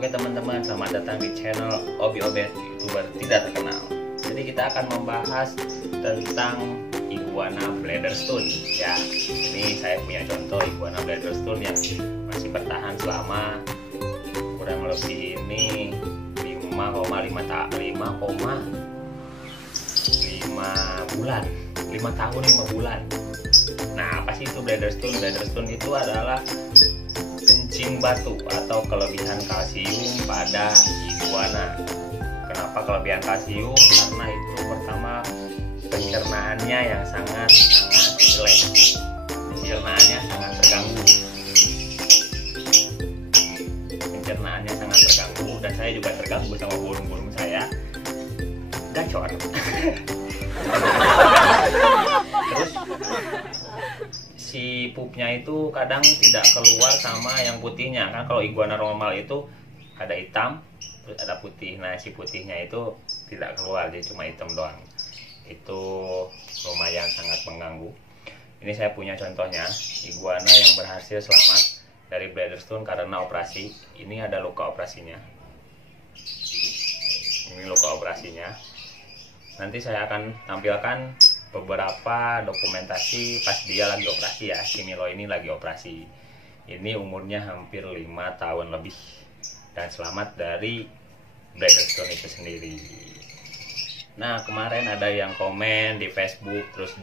Oke teman-teman, selamat datang di channel Obi Obet, YouTuber tidak terkenal. Jadi kita akan membahas tentang iguana bladderstone. Ya, ini saya punya contoh iguana bladderstone yang masih bertahan selama kurang lebih ini 5 bulan, 5 tahun 5 bulan. Nah, apa sih itu bladderstone? Bladderstone itu adalah kencing batu atau kelebihan kalsium pada iguana. Kenapa kelebihan kalsium? Karena itu pertama pencernaannya yang sangat jelek. Pencernaannya sangat terganggu. Pencernaannya sangat terganggu dan saya juga terganggu sama burung-burung saya. Gacor. Terus si pupnya itu kadang tidak keluar sama yang putihnya kan. Kalau iguana normal itu ada hitam terus ada putih. Nah, si putihnya itu tidak keluar, dia cuma hitam doang. Itu lumayan sangat mengganggu. Ini saya punya contohnya iguana yang berhasil selamat dari bladderstone karena operasi. Ini ada luka operasinya. Ini luka operasinya. Nanti saya akan tampilkan beberapa dokumentasi pas dia lagi operasi ya. Si Milo ini lagi operasi. Ini umurnya hampir 5 tahun lebih dan selamat dari bladderstone itu sendiri. Nah, kemarin ada yang komen di Facebook, terus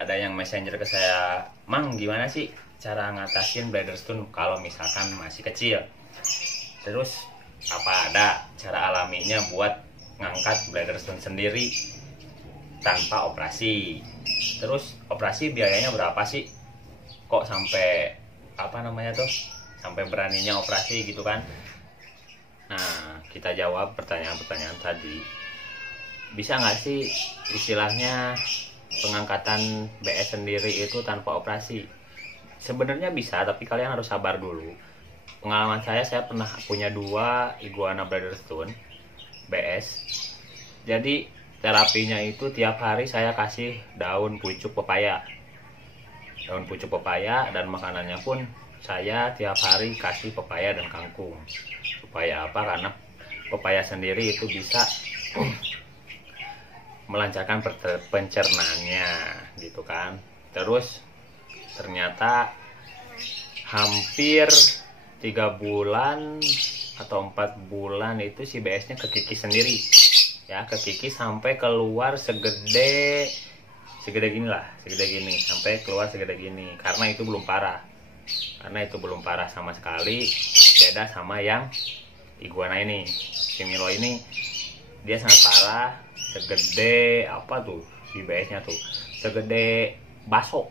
ada yang messenger ke saya, "Mang, gimana sih cara ngatasin bladderstone kalau misalkan masih kecil? Terus apa ada cara alaminya buat ngangkat bladderstone sendiri tanpa operasi? Terus operasi biayanya berapa sih? Kok sampai sampai beraninya operasi gitu kan?" Nah, kita jawab pertanyaan-pertanyaan tadi. Bisa nggak sih istilahnya pengangkatan BS sendiri itu tanpa operasi? Sebenarnya bisa, tapi kalian harus sabar dulu. Pengalaman saya pernah punya 2 iguana bladderstone BS. Jadi terapinya itu tiap hari saya kasih daun pucuk pepaya. Daun pucuk pepaya, dan makanannya pun saya tiap hari kasih pepaya dan kangkung. Supaya apa? Karena pepaya sendiri itu bisa melancarkan pencernaannya gitu kan. Terus ternyata hampir 3 bulan atau 4 bulan itu si BS-nya kekikis sendiri. Ya, kekikis sampai keluar segede gini lah, segede gini, sampai keluar segede gini. Karena itu belum parah sama sekali. Beda sama yang iguana ini, si Milo ini, dia sangat parah. Segede apa tuh si BS-nya tuh? Segede baso.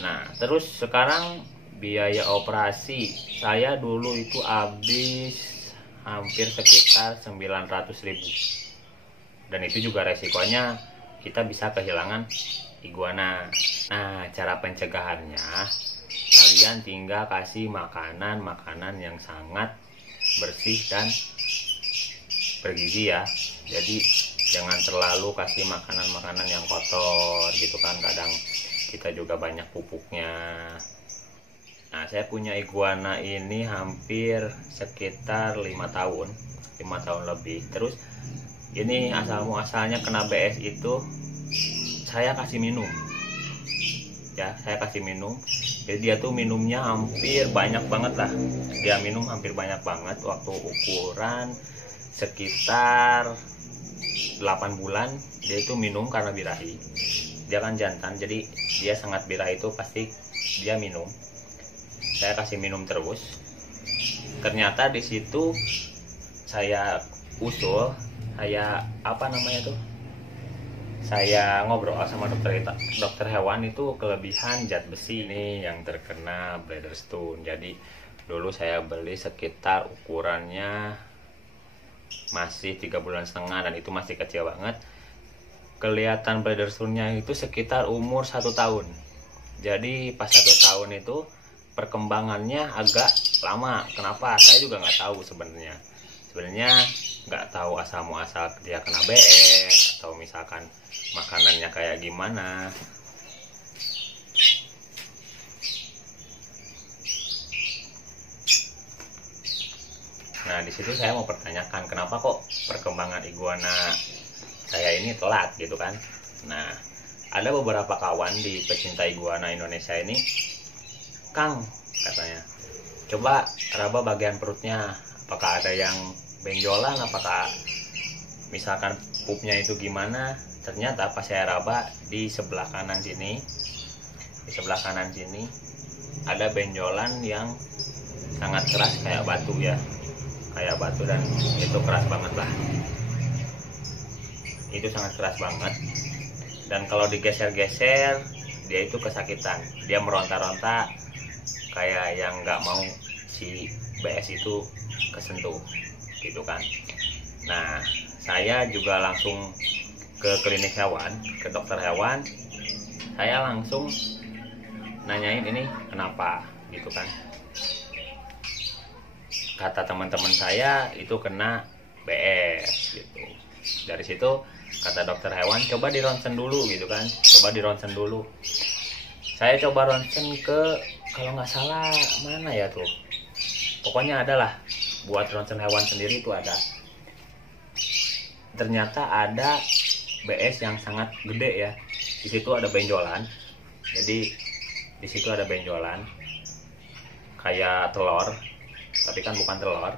Nah, terus sekarang biaya operasi saya dulu itu habis hampir sekitar 900.000. Dan itu juga resikonya kita bisa kehilangan iguana. Nah, cara pencegahannya, kalian tinggal kasih makanan yang sangat bersih dan bergizi ya. Jadi jangan terlalu kasih makanan yang kotor gitu kan. Kadang kita juga banyak pupuknya. Nah, saya punya iguana ini hampir sekitar 5 tahun lebih. Terus ini asal-muasalnya kena BS itu saya kasih minum. Ya, saya kasih minum. Jadi dia tuh minumnya hampir banyak banget lah. Dia minum hampir banyak banget. Waktu ukuran sekitar 8 bulan dia itu minum karena birahi. Dia kan jantan, jadi dia sangat birahi, itu pasti dia minum. Saya kasih minum terus. Ternyata di situ saya usul, saya ngobrol sama dokter hewan itu kelebihan zat besi ini yang terkena bladderstone. Jadi dulu saya beli sekitar ukurannya masih 3,5 bulan dan itu masih kecil banget. Kelihatan bladderstone-nya itu sekitar umur 1 tahun. Jadi pas 1 tahun itu perkembangannya agak lama. Kenapa? Saya juga nggak tahu sebenarnya. Nggak tahu asal muasal dia kena BS atau misalkan makanannya kayak gimana. Nah, di situ saya mau pertanyakan kenapa kok perkembangan iguana saya ini telat gitu kan. Nah, ada beberapa kawan di pecinta iguana Indonesia ini, Kang, katanya, coba raba bagian perutnya, apakah ada yang benjolan, apakah misalkan pupnya itu gimana. Ternyata pas saya raba di sebelah kanan sini, ada benjolan yang sangat keras kayak batu ya, kayak batu, dan itu keras banget lah, itu sangat keras banget. Dan kalau digeser-geser dia itu kesakitan, dia meronta-ronta kayak yang nggak mau si BS itu kesentuh gitu kan. Nah, saya juga langsung ke klinik hewan, ke dokter hewan. Saya langsung nanyain ini kenapa gitu kan. Kata teman-teman saya itu kena BS gitu. Dari situ kata dokter hewan, coba di ronsen dulu gitu kan, coba di ronsen dulu. Saya coba ronsen ke, kalau nggak salah mana ya tuh, pokoknya adalah buat ronsen hewan sendiri itu ada. Ternyata ada BS yang sangat gede ya. Di situ ada benjolan. Jadi di situ ada benjolan kayak telur, tapi kan bukan telur.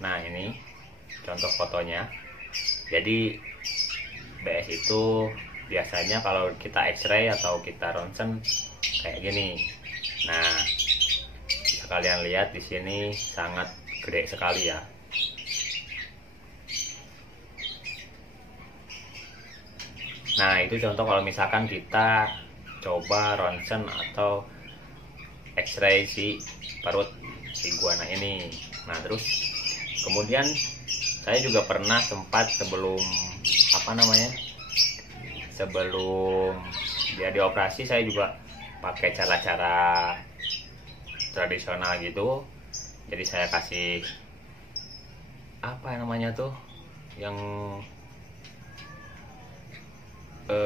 Nah, ini contoh fotonya. Jadi BS itu biasanya kalau kita X-ray atau kita ronsen kayak gini. Nah, bisa kalian lihat di sini sangat gede sekali ya. Nah, itu contoh kalau misalkan kita coba ronsen atau X-ray si perut iguana ini. Nah, terus kemudian saya juga pernah sempat sebelum sebelum dia dioperasi, saya juga pakai cara-cara tradisional gitu. Jadi saya kasih yang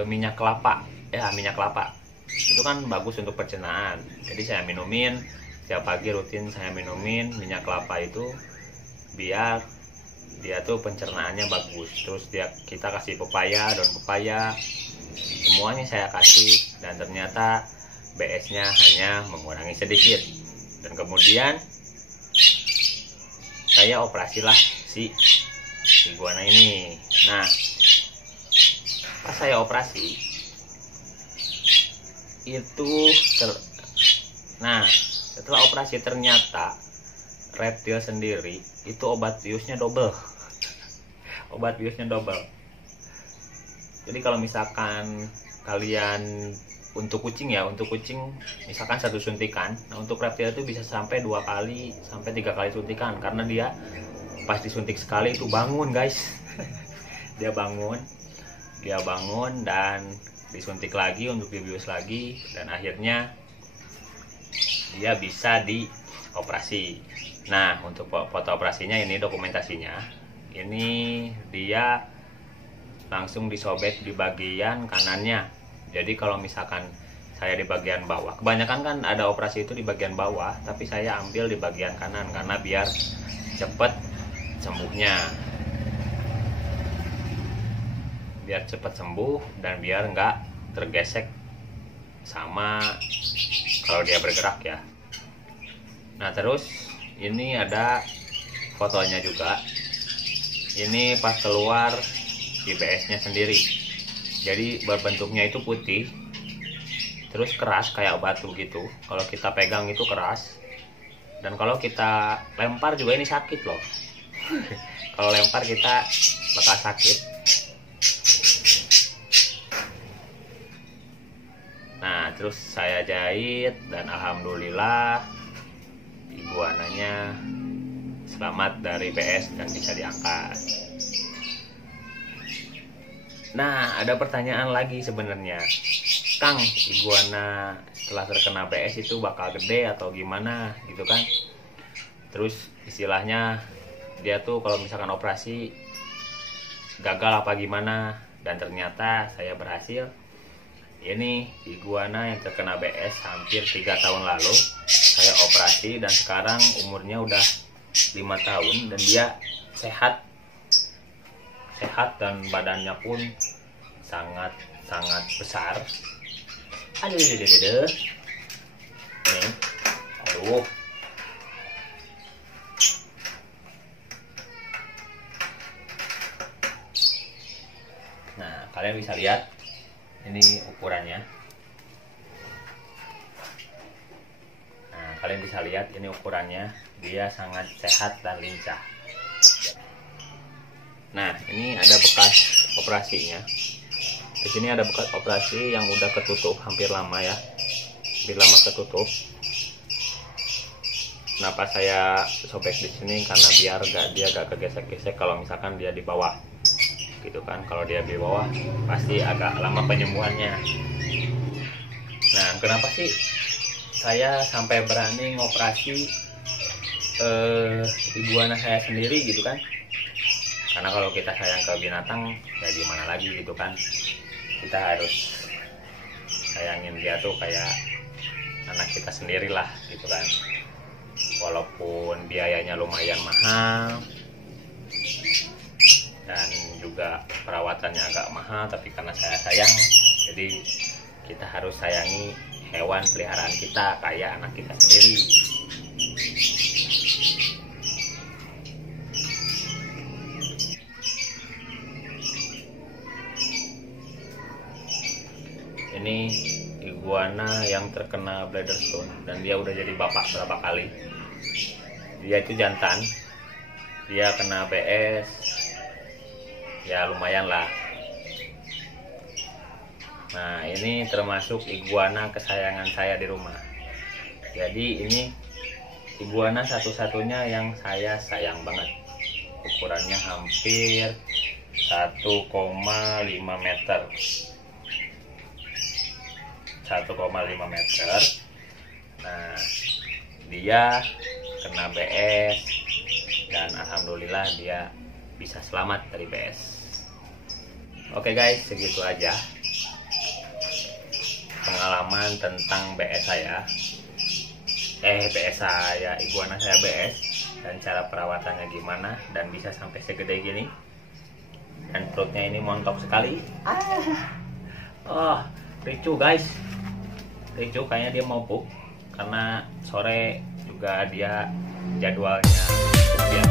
minyak kelapa ya, minyak kelapa itu kan bagus untuk pencernaan. Jadi saya minumin setiap pagi, rutin saya minumin minyak kelapa itu biar dia tuh pencernaannya bagus. Terus kita kasih pepaya, daun pepaya, semuanya saya kasih, dan ternyata BS-nya hanya mengurangi sedikit. Dan kemudian saya operasilah si iguana ini. Nah, pas saya operasi itu setelah operasi ternyata reptil sendiri itu obat biusnya double. Obat biusnya double. Jadi kalau misalkan kalian untuk kucing misalkan 1 suntikan, nah untuk reptil itu bisa sampai 2 kali sampai 3 kali suntikan, karena dia pas disuntik sekali itu bangun guys. dia bangun dan disuntik lagi untuk dibius lagi, dan akhirnya dia bisa dioperasi. Nah, untuk foto operasinya ini dokumentasinya. Ini dia langsung disobek di bagian kanannya. Jadi kalau misalkan saya di bagian bawah, kebanyakan kan ada operasi itu di bagian bawah, tapi saya ambil di bagian kanan karena biar cepet sembuhnya. Biar cepat sembuh dan biar nggak tergesek sama kalau dia bergerak ya. Nah, terus ini ada fotonya juga. Ini pas keluar IBS-nya sendiri. Jadi berbentuknya itu putih, terus keras kayak batu gitu. Kalau kita pegang itu keras, dan kalau kita lempar juga ini sakit loh. Kalau lempar kita bakal sakit. Nah, terus saya jahit dan alhamdulillah iguananya selamat dari BS dan bisa diangkat. Nah, ada pertanyaan lagi sebenarnya, Kang, iguana setelah terkena BS itu bakal gede atau gimana gitu kan? Terus istilahnya dia tuh kalau misalkan operasi gagal apa gimana, dan ternyata saya berhasil. Ini iguana yang terkena BS hampir 3 tahun lalu saya operasi, dan sekarang umurnya udah 5 tahun dan dia sehat dan badannya pun sangat besar. Aduh, nih, aduh. Nah, kalian bisa lihat ini ukurannya. Nah, kalian bisa lihat ini ukurannya, dia sangat sehat dan lincah. Nah, ini ada bekas operasinya. Di sini ada bekas operasi yang udah ketutup hampir lama ya, hampir lama ketutup. Kenapa saya sobek di sini? Karena biar dia gak kegesek-gesek kalau misalkan dia di bawah, gitu kan. Kalau dia di bawah pasti agak lama penyembuhannya. Nah, kenapa sih saya sampai berani ngoperasi iguana saya sendiri gitu kan? Karena kalau kita sayang ke binatang, ya gimana lagi gitu kan. Kita harus sayangin dia tuh kayak anak kita sendiri lah gitu kan. Walaupun biayanya lumayan mahal dan juga perawatannya agak mahal, tapi karena saya sayang, jadi kita harus sayangi hewan peliharaan kita kayak anak kita sendiri. Ini iguana yang terkena bladder stone dan dia udah jadi bapak berapa kali. Dia itu jantan, dia kena BS, ya lumayan lah. Nah, ini termasuk iguana kesayangan saya di rumah. Jadi ini iguana satu-satunya yang saya sayang banget. Ukurannya hampir 1,5 meter. 1,5 meter. Nah, dia kena BS dan alhamdulillah dia bisa selamat dari BS. Oke guys, segitu aja pengalaman tentang BS saya. BS saya, iguana saya BS, dan cara perawatannya gimana dan bisa sampai segede gini. Dan perutnya ini montok sekali. Ricu guys. Ricu, kayaknya dia mau pup karena sore juga dia jadwalnya pup ya.